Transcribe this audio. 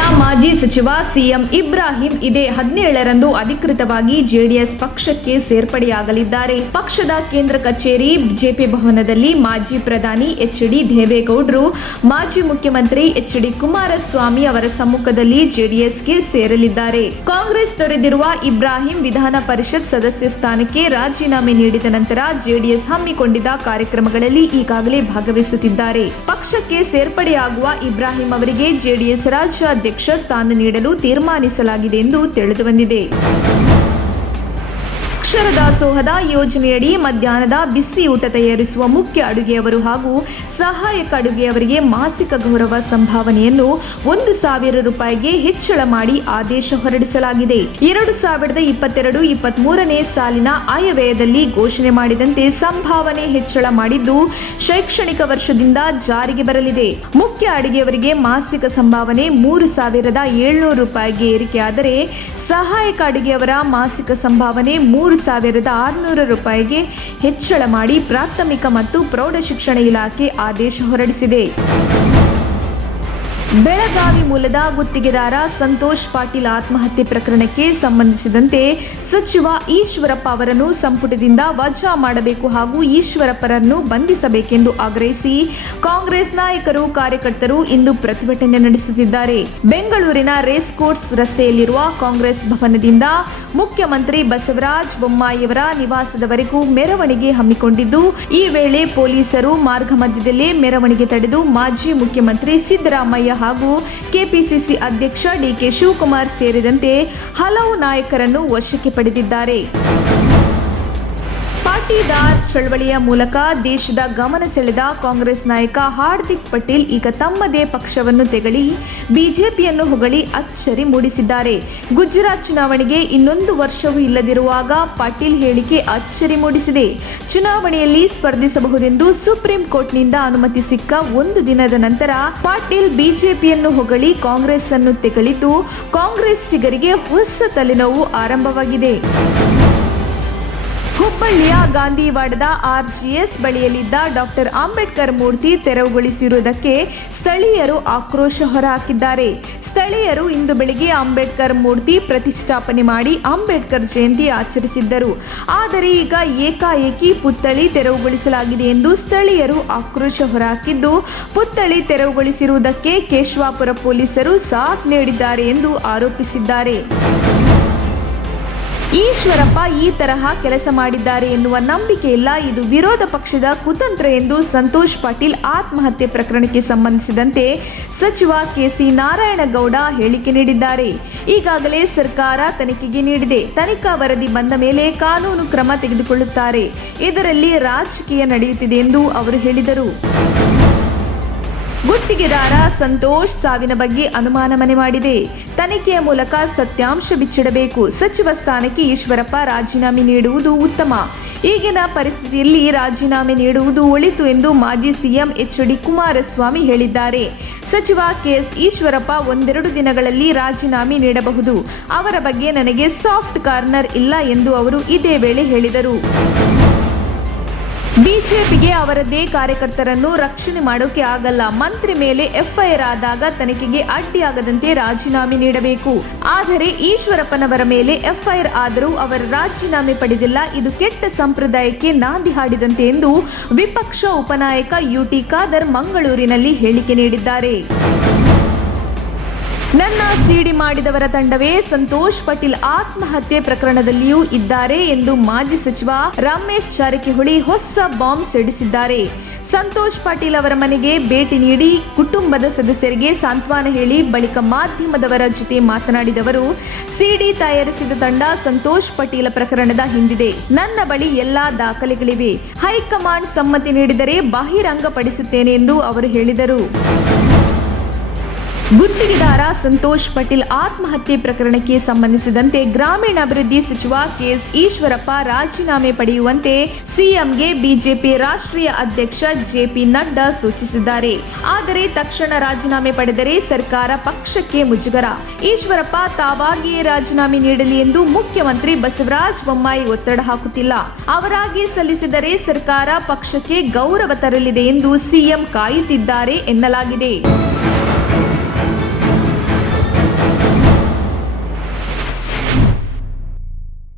ರಾಜ್ಯದ ಮಾಜಿ ಸಚಿವ ಸಿಎಂ ಇಬ್ರಾಹಿಂ ಇದೇ 17ರಂದು ಅಧಿಕೃತವಾಗಿ ಜೆಡಿಎಸ್ ಪಕ್ಷಕ್ಕೆ ಸೇರ್ಪಡೆಯಾಗಲಿದ್ದಾರೆ. ಪಕ್ಷದ ಕೇಂದ್ರ ಕಚೇರಿ ಜೆಪಿ ಭವನದಲ್ಲಿ ಮಾಜಿ ಪ್ರಧಾನಿ ಎಚ್.ಡಿ. ದೇವೇಗೌಡರು, ಮಾಜಿ ಮುಖ್ಯಮಂತ್ರಿ ಎಚ್.ಡಿ. ಕುಮಾರಸ್ವಾಮಿ ಅವರ ಸಮ್ಮುಖದಲ್ಲಿ ಜೆಡಿಎಸ್ಗೆ ಸೇರಲಿದ್ದಾರೆ. ಕಾಂಗ್ರೆಸ್ ತೊರೆದಿರುವ ಇಬ್ರಾಹಿಂ ವಿಧಾನ ಪರಿಷತ್ ಸದಸ್ಯ ಸ್ಥಾನಕ್ಕೆ ರಾಜೀನಾಮೆ ನೀಡಿದ ನಂತರ ಜೆಡಿಎಸ್ ಹಮ್ಮಿಕೊಂಡಿದ್ದ ಕಾರ್ಯಕ್ರಮಗಳಲ್ಲಿ ಈಗಾಗಲೇ ಭಾಗವಹಿಸುತ್ತಿದ್ದಾರೆ. ಪಕ್ಷಕ್ಕೆ ಸೇರ್ಪಡೆಯಾಗುವ ಇಬ್ರಾಹಿಂ ಅವರಿಗೆ ಜೆಡಿಎಸ್ ರಾಜ್ಯಾಧ್ಯಕ್ಷ ಸ್ಥಾನ ನೀಡಲು ತೀರ್ಮಾನಿಸಲಾಗಿದೆ ಎಂದು ತಿಳಿದುಬಂದಿದೆ. ಅಕ್ಷರ ದಾಸೋಹದ ಯೋಜನೆಯಡಿ ಮಧ್ಯಾಹ್ನದ ಬಿಸಿ ಊಟ ತಯಾರಿಸುವ ಮುಖ್ಯ ಅಡುಗೆಯವರು ಹಾಗೂ ಸಹಾಯಕ ಅಡುಗೆಯವರಿಗೆ ಮಾಸಿಕ ಗೌರವ ಸಂಭಾವನೆಯನ್ನು 1,000 ರೂಪಾಯಿಗೆ ಹೆಚ್ಚಳ ಮಾಡಿ ಆದೇಶ ಹೊರಡಿಸಲಾಗಿದೆ. 2022-23ನೇ ಸಾಲಿನ ಆಯವ್ಯಯದಲ್ಲಿ ಘೋಷಣೆ ಮಾಡಿದಂತೆ ಸಂಭಾವನೆ ಹೆಚ್ಚಳ ಮಾಡಿದ್ದು ಶೈಕ್ಷಣಿಕ ವರ್ಷದಿಂದ ಜಾರಿಗೆ ಬರಲಿದೆ. ಮುಖ್ಯ ಅಡುಗೆಯವರಿಗೆ ಮಾಸಿಕ ಸಂಭಾವನೆ 3,700 ರೂಪಾಯಿಗೆ ಏರಿಕೆಯಾದರೆ ಸಹಾಯಕ ಅಡುಗೆಯವರ ಮಾಸಿಕ ಸಂಭಾವನೆ 3,600 ರೂಪಾಯಿಗೆ ಹೆಚ್ಚಳ ಮಾಡಿ ಪ್ರಾಥಮಿಕ ಮತ್ತು ಪ್ರೌಢಶಿಕ್ಷಣ ಇಲಾಖೆ ಆದೇಶ ಹೊರಡಿಸಿದೆ. ಬೆಳಗಾವಿ ಮೂಲದ ಗುತ್ತಿಗೆದಾರ ಸಂತೋಷ್ ಪಾಟೀಲ್ ಆತ್ಮಹತ್ಯೆ ಪ್ರಕರಣಕ್ಕೆ ಸಂಬಂಧಿಸಿದಂತೆ ಸಚಿವ ಈಶ್ವರಪ್ಪ ಅವರನ್ನು ಸಂಪುಟದಿಂದ ವಜಾ ಮಾಡಬೇಕು ಹಾಗೂ ಈಶ್ವರಪ್ಪರನ್ನು ಬಂಧಿಸಬೇಕೆಂದು ಆಗ್ರಹಿಸಿ ಕಾಂಗ್ರೆಸ್ ನಾಯಕರು ಕಾರ್ಯಕರ್ತರು ಇಂದು ಪ್ರತಿಭಟನೆ ನಡೆಸುತ್ತಿದ್ದಾರೆ. ಬೆಂಗಳೂರಿನ ರೇಸ್ ಕೋರ್ಸ್ ರಸ್ತೆಯಲ್ಲಿರುವ ಕಾಂಗ್ರೆಸ್ ಭವನದಿಂದ ಮುಖ್ಯಮಂತ್ರಿ ಬಸವರಾಜ ಬೊಮ್ಮಾಯಿಯವರ ನಿವಾಸದವರೆಗೂ ಮೆರವಣಿಗೆ ಹಮ್ಮಿಕೊಂಡಿದ್ದು, ಈ ವೇಳೆ ಪೊಲೀಸರು ಮಾರ್ಗ ಮಧ್ಯದಲ್ಲೇ ಮೆರವಣಿಗೆ ತಡೆದು ಮಾಜಿ ಮುಖ್ಯಮಂತ್ರಿ ಸಿದ್ದರಾಮಯ್ಯ ಹಾಗೂ ಕೆಪಿಸಿಸಿ ಅಧ್ಯಕ್ಷ ಡಿಕೆ ಶಿವಕುಮಾರ್ ಸೇರಿದಂತೆ ಹಲವು ನಾಯಕರನ್ನು ವಶಕ್ಕೆ ಪಡೆದಿದ್ದಾರೆ. ಪಾಟೀದಾರ್ ಚಳವಳಿಯ ಮೂಲಕ ದೇಶದ ಗಮನ ಸೆಳೆದ ಕಾಂಗ್ರೆಸ್ ನಾಯಕ ಹಾರ್ದಿಕ್ ಪಟೇಲ್ ಈಗ ತಮ್ಮದೇ ಪಕ್ಷವನ್ನು ತೆಗಳಿ ಬಿಜೆಪಿಯನ್ನು ಹೊಗಳಿ ಅಚ್ಚರಿ ಮೂಡಿಸಿದ್ದಾರೆ. ಗುಜರಾತ್ ಚುನಾವಣೆಗೆ ಇನ್ನೊಂದು ವರ್ಷವೂ ಇಲ್ಲದಿರುವಾಗ ಪಾಟೀಲ್ ಹೇಳಿಕೆ ಅಚ್ಚರಿ ಮೂಡಿಸಿದೆ. ಚುನಾವಣೆಯಲ್ಲಿ ಸ್ಪರ್ಧಿಸಬಹುದೆಂದು ಸುಪ್ರೀಂ ಕೋರ್ಟ್ನಿಂದ ಅನುಮತಿ ಸಿಕ್ಕ ಒಂದು ದಿನದ ನಂತರ ಪಾಟೀಲ್ ಬಿಜೆಪಿಯನ್ನು ಹೊಗಳಿ ಕಾಂಗ್ರೆಸ್ ಅನ್ನು ತೆಗಳಿದ್ದು ಕಾಂಗ್ರೆಸ್ಸಿಗರಿಗೆ ಹೊಸ ತಲೆನೋವು ಆರಂಭವಾಗಿದೆ. ಹುಬ್ಬಳ್ಳಿಯ ಗಾಂಧಿವಾಡದ ಆರ್ಜಿಎಸ್ ಬಳಿಯಲ್ಲಿದ್ದ ಡಾಕ್ಟರ್ ಅಂಬೇಡ್ಕರ್ ಮೂರ್ತಿ ತೆರವುಗೊಳಿಸಿರುವುದಕ್ಕೆ ಸ್ಥಳೀಯರು ಆಕ್ರೋಶ ಹೊರಹಾಕಿದ್ದಾರೆ. ಸ್ಥಳೀಯರು ಇಂದು ಬೆಳಿಗ್ಗೆ ಅಂಬೇಡ್ಕರ್ ಮೂರ್ತಿ ಪ್ರತಿಷ್ಠಾಪನೆ ಮಾಡಿ ಅಂಬೇಡ್ಕರ್ ಜಯಂತಿ ಆಚರಿಸಿದ್ದರು. ಆದರೆ ಈಗ ಏಕಾಏಕಿ ಪುತ್ಥಳಿ ತೆರವುಗೊಳಿಸಲಾಗಿದೆ ಎಂದು ಸ್ಥಳೀಯರು ಆಕ್ರೋಶ ಹೊರಹಾಕಿದ್ದು, ಪುತ್ಥಳಿ ತೆರವುಗೊಳಿಸಿರುವುದಕ್ಕೆ ಕೇಶವಾಪುರ ಪೊಲೀಸರು ಸಾಥ್ ನೀಡಿದ್ದಾರೆ ಎಂದು ಆರೋಪಿಸಿದ್ದಾರೆ. ಈಶ್ವರಪ್ಪ ಈ ತರಹ ಕೆಲಸ ಮಾಡಿದ್ದಾರೆ ಎನ್ನುವ ನಂಬಿಕೆ ಇಲ್ಲ, ಇದು ವಿರೋಧ ಪಕ್ಷದ ಕುತಂತ್ರ ಎಂದು ಸಂತೋಷ್ ಪಾಟೀಲ್ ಆತ್ಮಹತ್ಯೆ ಪ್ರಕರಣಕ್ಕೆ ಸಂಬಂಧಿಸಿದಂತೆ ಸಚಿವ ಕೆಸಿ ನಾರಾಯಣಗೌಡ ಹೇಳಿಕೆ ನೀಡಿದ್ದಾರೆ. ಈಗಾಗಲೇ ಸರ್ಕಾರ ತನಿಖೆಗೆ ನೀಡಿದೆ. ತನಿಖಾ ವರದಿ ಬಂದ ಮೇಲೆ ಕಾನೂನು ಕ್ರಮ ತೆಗೆದುಕೊಳ್ಳುತ್ತಾರೆ. ಇದರಲ್ಲಿ ರಾಜಕೀಯ ನಡೆಯುತ್ತಿದೆ ಎಂದು ಅವರು ಹೇಳಿದರು. ಗುತ್ತಿಗೆದಾರ ಸಂತೋಷ್ ಸಾವಿನ ಬಗ್ಗೆ ಅನುಮಾನ ಮನೆ ಮಾಡಿದೆ. ತನಿಖೆಯ ಮೂಲಕ ಸತ್ಯಾಂಶ ಬಿಚ್ಚಿಡಬೇಕು. ಸಚಿವ ಸ್ಥಾನಕ್ಕೆ ಈಶ್ವರಪ್ಪ ರಾಜೀನಾಮೆ ನೀಡುವುದು ಉತ್ತಮ. ಈಗಿನ ಪರಿಸ್ಥಿತಿಯಲ್ಲಿ ರಾಜೀನಾಮೆ ನೀಡುವುದು ಒಳಿತು ಎಂದು ಮಾಜಿ ಸಿಎಂ ಎಚ್.ಡಿ. ಕುಮಾರಸ್ವಾಮಿ ಹೇಳಿದ್ದಾರೆ. ಸಚಿವ ಕೆಎಸ್ ಈಶ್ವರಪ್ಪ ಒಂದೆರಡು ದಿನಗಳಲ್ಲಿ ರಾಜೀನಾಮೆ ನೀಡಬಹುದು. ಅವರ ಬಗ್ಗೆ ನನಗೆ ಸಾಫ್ಟ್ ಕಾರ್ನರ್ ಇಲ್ಲ ಎಂದು ಅವರು ಇದೇ ವೇಳೆ ಹೇಳಿದರು. ಬಿಜೆಪಿಗೆ ಅವರದ್ದೇ ಕಾರ್ಯಕರ್ತರನ್ನು ರಕ್ಷಣೆ ಮಾಡೋಕೆ ಆಗಲ್ಲ. ಮಂತ್ರಿ ಮೇಲೆ ಎಫ್ಐಆರ್ ಆದಾಗ ತನಿಖೆಗೆ ಅಡ್ಡಿಯಾಗದಂತೆ ರಾಜೀನಾಮೆ ನೀಡಬೇಕು. ಆದರೆ ಈಶ್ವರಪ್ಪನವರ ಮೇಲೆ ಎಫ್ಐಆರ್ ಆದರೂ ಅವರು ರಾಜೀನಾಮೆ ಪಡೆದಿಲ್ಲ. ಇದು ಕೆಟ್ಟ ಸಂಪ್ರದಾಯಕ್ಕೆ ನಾಂದಿ ಹಾಡಿದಂತೆ ಎಂದು ವಿಪಕ್ಷ ಉಪನಾಯಕ ಯುಟಿ ಖಾದರ್ ಮಂಗಳೂರಿನಲ್ಲಿ ಹೇಳಿಕೆ ನೀಡಿದ್ದಾರೆ. ನನ್ನ ಸಿಡಿ ಮಾಡಿದವರ ತಂಡವೇ ಸಂತೋಷ್ ಪಾಟೀಲ್ ಆತ್ಮಹತ್ಯೆ ಪ್ರಕರಣದಲ್ಲಿಯೂ ಇದ್ದಾರೆ ಎಂದು ಮಾಜಿ ಸಚಿವ ರಮೇಶ್ ಜಾರಕಿಹೊಳಿ ಹೊಸ ಬಾಂಬ್ ಸಿಡಿಸಿದ್ದಾರೆ. ಸಂತೋಷ್ ಪಾಟೀಲ್ ಅವರ ಮನೆಗೆ ಭೇಟಿ ನೀಡಿ ಕುಟುಂಬದ ಸದಸ್ಯರಿಗೆ ಸಾಂತ್ವನ ಹೇಳಿ ಬಳಿಕ ಮಾಧ್ಯಮದವರ ಜೊತೆ ಮಾತನಾಡಿದವರು, ಸಿಡಿ ತಯಾರಿಸಿದ ತಂಡ ಸಂತೋಷ್ ಪಾಟೀಲ್ ಪ್ರಕರಣದ ಹಿಂದಿದೆ. ನನ್ನ ಬಳಿ ಎಲ್ಲಾ ದಾಖಲೆಗಳಿವೆ. ಹೈಕಮಾಂಡ್ ಸಮ್ಮತಿ ನೀಡಿದರೆ ಬಹಿರಂಗಪಡಿಸುತ್ತೇನೆ ಎಂದು ಅವರು ಹೇಳಿದರು. ಗುತ್ತಿಗೆದಾರ ಸಂತೋಷ್ ಪಾಟೀಲ್ ಆತ್ಮಹತ್ಯೆ ಪ್ರಕರಣಕ್ಕೆ ಸಂಬಂಧಿಸಿದಂತೆ ಗ್ರಾಮೀಣಾಭಿವೃದ್ಧಿ ಸಚಿವ ಕೆಎಸ್ ಈಶ್ವರಪ್ಪ ರಾಜೀನಾಮೆ ಪಡೆಯುವಂತೆ ಸಿಎಂಗೆ ಬಿಜೆಪಿ ರಾಷ್ಟ್ರೀಯ ಅಧ್ಯಕ್ಷ ಜೆಪಿ ನಡ್ಡಾ ಸೂಚಿಸಿದ್ದಾರೆ. ಆದರೆ ತಕ್ಷಣ ರಾಜೀನಾಮೆ ಪಡೆದರೆ ಸರ್ಕಾರ ಪಕ್ಷಕ್ಕೆ ಮುಜುಗರ. ಈಶ್ವರಪ್ಪ ತಾವಾಗಿಯೇ ರಾಜೀನಾಮೆ ನೀಡಲಿ ಎಂದು ಮುಖ್ಯಮಂತ್ರಿ ಬಸವರಾಜ ಬೊಮ್ಮಾಯಿ ಒತ್ತಡ ಹಾಕುತ್ತಿಲ್ಲ. ಅವರಾಗಿ ಸಲ್ಲಿಸಿದರೆ ಸರ್ಕಾರ ಪಕ್ಷಕ್ಕೆ ಗೌರವ ತರಲಿದೆ ಎಂದು ಸಿಎಂ ಕಾಯುತ್ತಿದ್ದಾರೆ ಎನ್ನಲಾಗಿದೆ.